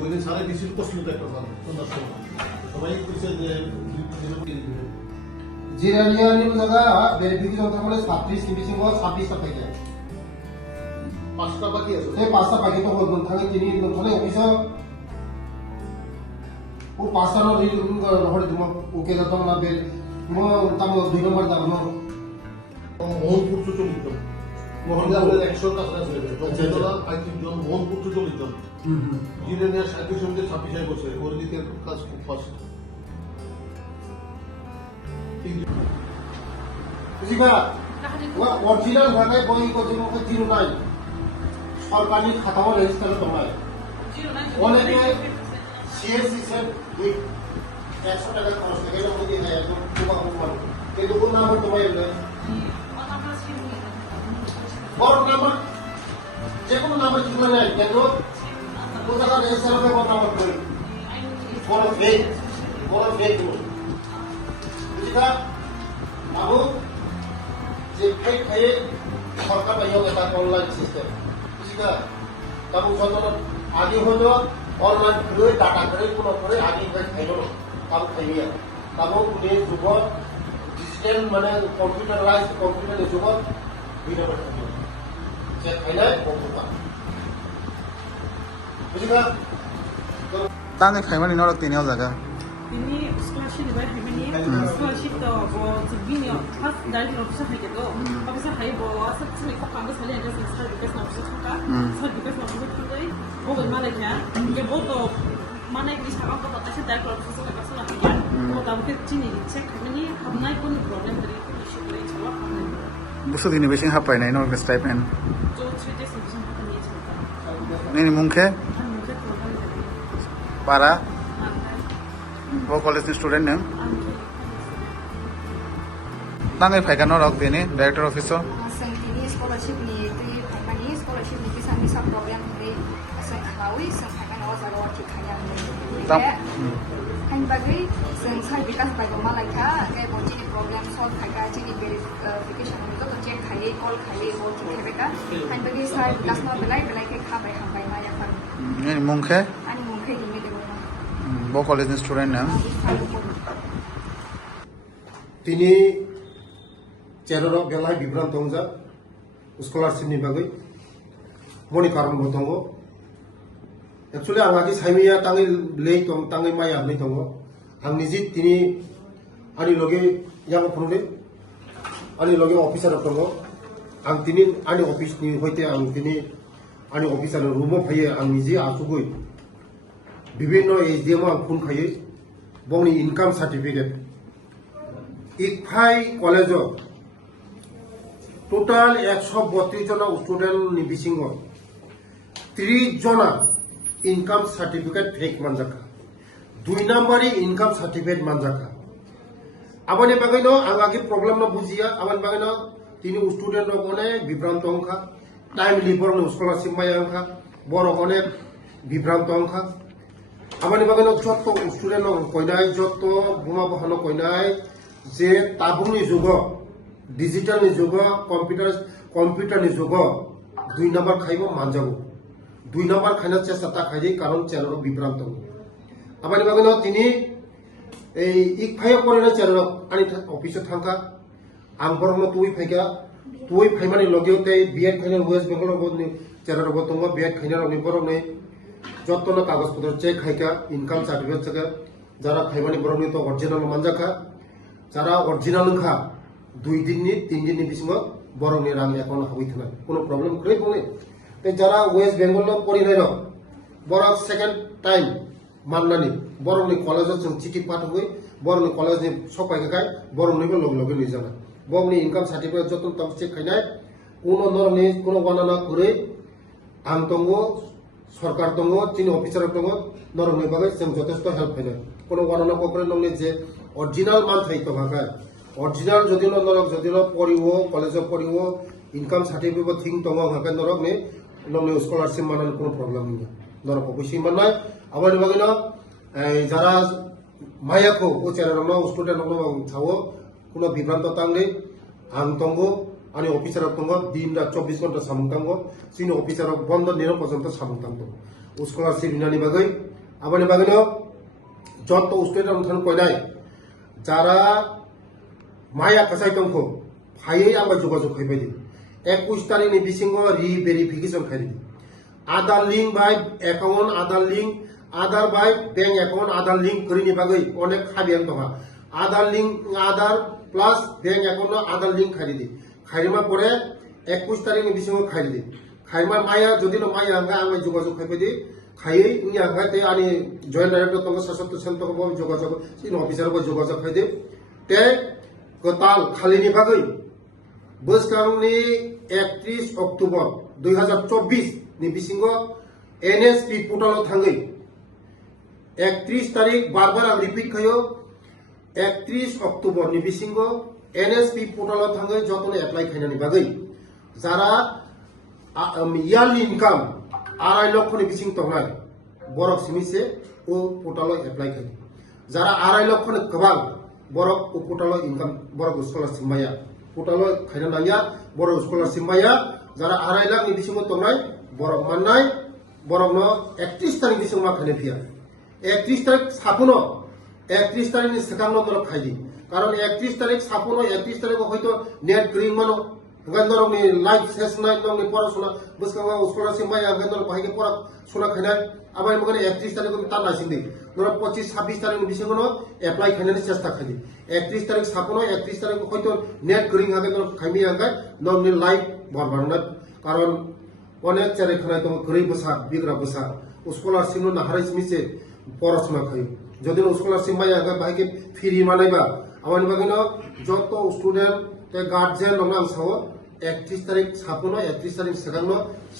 ওইদিন সারা ডিসির প্রশ্ন একটা সন্ধ্যার সময় সবাই কইছে যে জিরানিয়ানি জায়গা ভেরিফিকেশন তাহলে 36 ডিভিশন ও 26 টাকা যায় পাঁচটা বাকি আছে এই পাঁচটা বাকি তো হল থাকে তিনি নথলে অফিস ও পাঁচটা নো হড়ে তুমি ওকে যত না বেল মো তাম 2 নম্বর দাম নো মোহনপুর তো চলিত মোহনপুরের 100 কাছাকাছি জগজলা 35 জন মোহনপুর তো চলিত জিরানিয়া 37 সঙ্গে 26 বছর ওর দিকে কাজ খুব ফাস্ট বুঝিবা অরিজিনাল ভাষায় বই করতে মুখে জিরো নাই সরকারি খাতাও রেজিস্টার তোমায় অনেকে সিএসসি সেট 100 টাকা খরচ করে এর মধ্যে দেয় একদম তোমার উপর কিন্তু কোন নাম্বার তোমায় এলো বড় নাম্বার যে কোনো নাম্বার কি করে নেয় কেন কোথাও রেজিস্টার হবে বড় নাম্বার করে বড় ফেক বুঝিবা আবু যে ফেক খাইয়ে সরকার পাইও এটা অনলাইন সিস্টেম বুঝিবা তাবু যত আগে হলো অনলাইন করে ডাটা করে কোনো করে আগে হয়ে খাইলো তাবু খাইয়া তাবু এই যুগ ডিজিটাল মানে কম্পিউটারাইজ কম্পিউটারের যুগ ভিডিও থাকে যে খাইলে কম্পিউটার বুঝিবা তানে খাইমানি নরক তিনিও জায়গা ini scholarship ni baik ni scholarship to bo zibini pas dari officer hai kedo officer hai bo asap sini ko kang sale ada sensor because na officer thaka so because na officer thaka bo gal mala kya ye bo to mana ki saka ko pata se dari officer ka kasana kya bo ta ke chini check ni hamnai kon problem dari issue lai chala hamnai বুসু দিনে বেশি হাপাই নাই নরক stipend jo 3 days officer ka ni chala নেনি মুখে an mujhe program hai পারা वो college student ने तांगे फाइका नरक देने director officer Sengkini scholarship ni itu kami scholarship ni bisa bisa program ni seng hawi seng kami awak jaga waktu kaya ni. Tam. Kan bagi seng saya bikas bagi malaka kayak bocor ni program solve kaya jadi verification itu tu check kaya call kaya bocor kaya beka. Kan bagi saya bikas no belai belai kayak khabai khabai maya kan. नेनी मुखे Ani mungkin ini dulu. वो college student ने তিনি চেরর বেলায় বিভ্রান্ত হয়ে স্কলারশিপনি বাগৈ মনি কারণ বতঙ্গ actually আং আগে সাইমিয়া তাঙै লেই দं তাঙै মাই আপনি দङ आं निजे তিনি आंनि लगे याव फुंले आंनि लगे अफिसार दङ आं তিনি आंनि अफिसनि हयते आं তিনি आंनि अफिसार रुमाव फैयो आं निजे आसुगै বিভিন্ন এসডিএম आं फन खायो बंनि इनकाम सार्टिफिकेट इकफाई कलेज टोटाल 132 जना स्टूडेंट नि बिसिङाव 30 जना इनकाम सार्टिफिकेट फेक मानजाखा 2 नम्बरनि इनकाम सार्टिफिकेट मानजाखा आबानि बागैनो आं आगे प्रब्लेम न बुजिया आबानि बागैनो तिनि स्टूडेंट अनेक बिभ्रांत अंखा टाइम लिबर स्कॉलरशिप माया अंखा बर अनेक बिभ्रांत अंखा आबानि बागैनो जत स्टूडेंट कयनाय जत बुमा बहानो कयनाय जे ताबुंनि जुग डिजिटलनि जुग कम्पिउटारनि जुग 2 नम्बर खाइबो मानजागो 2 नम्बर खाइना चेष्टा खाइदे कारण चेरर बिभ्रांत आबानि बागैनो तिनि এই ইকফাই করে চেরর আনি অফিসে থাকা आं बरम तुई फाइका तुई फाइमानि लगेও তে বিএড খাইনার ওয়েস্ট বেঙ্গল বনি চেরর বতঙ্গ বিএড খাইনার অনি বরমনে যতন কাগজপত্র চেক খাইকা ইনকাম সার্টিফিকেট চেক যারা ফাইমানি বরমনি তো অরিজিনাল মানজাখা যারা অরিজিনাল খা 2 দিননি 3 দিননি বিসিङाव বরমনি রাং একাউন্ট হাবি থানা কোনো প্রবলেম করে বলে তে যারা ওয়েস্ট বেঙ্গল পরিনাই র বড় সেকেন্ড টাইম माननानै बरंनि कलेजाव जों चिठी पाठवै बरंनि कलेजनि सफायखाय बरंनिबो लगे लगे निजाना बरंनि इनकाम सार्टिफिकेट जतन तम चेक खायनाय कोनो नरनि कोनो बानाना कुरै आं दङ सरकार दङ तिनि अफिसार दङ नरनि बागै जों যথেষ্ট हेल्प फायनाय कोनो बानाना कपरे नंनि जे अरिजिनाल मान थाइतो भागाय अरिजिनाल जदिनो नरक जदिनो पढिवो कलेजाव पढिवो इनकाम सार्टिफिकेट थिं दङ हाकाय नरकनि नंनि स्कलारशिप मानानि कोनो प्रब्लेम नङा नरक अफिसि माननाय आबानि बागैनो যারা मायाखौ उचारनो स्टूडेंट थावो कोनो बिभ्रांत तांगै आं दङ आंनि अफिसार दङ दिन रात 24 घंटा सामुं तांगो सिनि अफिसार बन्द निर पर्यन्त सामुं तांगो স্কলারशिপ হিনাनि बागै आबानि बागैनो जत स्टुडेन्ट थान कोइनाय যারা माया कासाय दंखो फायै आंबा जगाजग खैबायदि 21 तारिखनि बिसिंग रि भेरिफिकेशन खायदि Aadhaar link by account Aadhaar link Aadhaar by bank account Aadhaar link करिनि बागै अनेक खाबियान दङ Aadhaar link Aadhaar plus bank account Aadhaar link खायदि खायमा परे 21 तारिखनि बिसिंग खायदि खायमा माया जदिनो माया आंगा आंबा जगाजग खैबायदि खायै नि आंगा ते आनि जॉइंट डाइरेक्टर तंग सशक्त सेल तंग बो जगाजग सिन अफिसार बो जगाजग खैदि ते कताल खालिनि बागै बोसगांनि 31 अक्टोबर 2024 नि बिसिंग एनएसपि पोर्टल थांगै 31 तारिख बार आं रिपीट खायो 31 अक्टोबर नि बिसिंग एनएसपि पोर्टल थांगै जतने एप्लाई खायनानि बागै जारा यारलि इनकाम 2.5 लक्षनि बिसिं तंनाय बरक सिमिसे ओ पोर्टल एप्लाई खायो जारा 2.5 लक्षनि गोबां बरक ओ पोर्टल इनकाम बरक स्कलारशिप माया पोर्टल खायना नाया बरक स्कलारशिप माया जारा 2.5 लाखनि बिसिं तंनाय बरक माननाय बरकनो 31 तारिख बिसिं मा खायनो फिया 31 तारिख सापुनो 31 तारिखनि सिगांनो बरक खायदि कारण 31 तारिख सापुनो 31 तारिख हयतो नेट ग्रिन मानो गंदरनि लाइफ सेसनाय दंनि परासुना बसकांगा स्कलारशिप माया गंदर बाहायके परा सुना खायनाय आबाय मगने 31 तारिख को तान नासिंदि नरा 25 26 तारिख बिसिंगनो एप्लाई खायनानि चेष्टा खायदि 31 तारिख सापुनो 31 तारिख हयतो नेट ग्रिन हागे दर खायमि हागे नमनि लाइफ बरबारना कारण अनेक चारे खानाय दं गरै बसा बिग्रा बसा स्कलारशिप न हाराय सिमिसे परासुना खायो जदिनो स्कलारशिप माया हागे बाहायके फ्रि मानायबा आबानि बागैनो जत स्टुडेन्ट ते गार्जियन नंगा साव 31 तारिख सापुनो 31 तारिख सिगांनो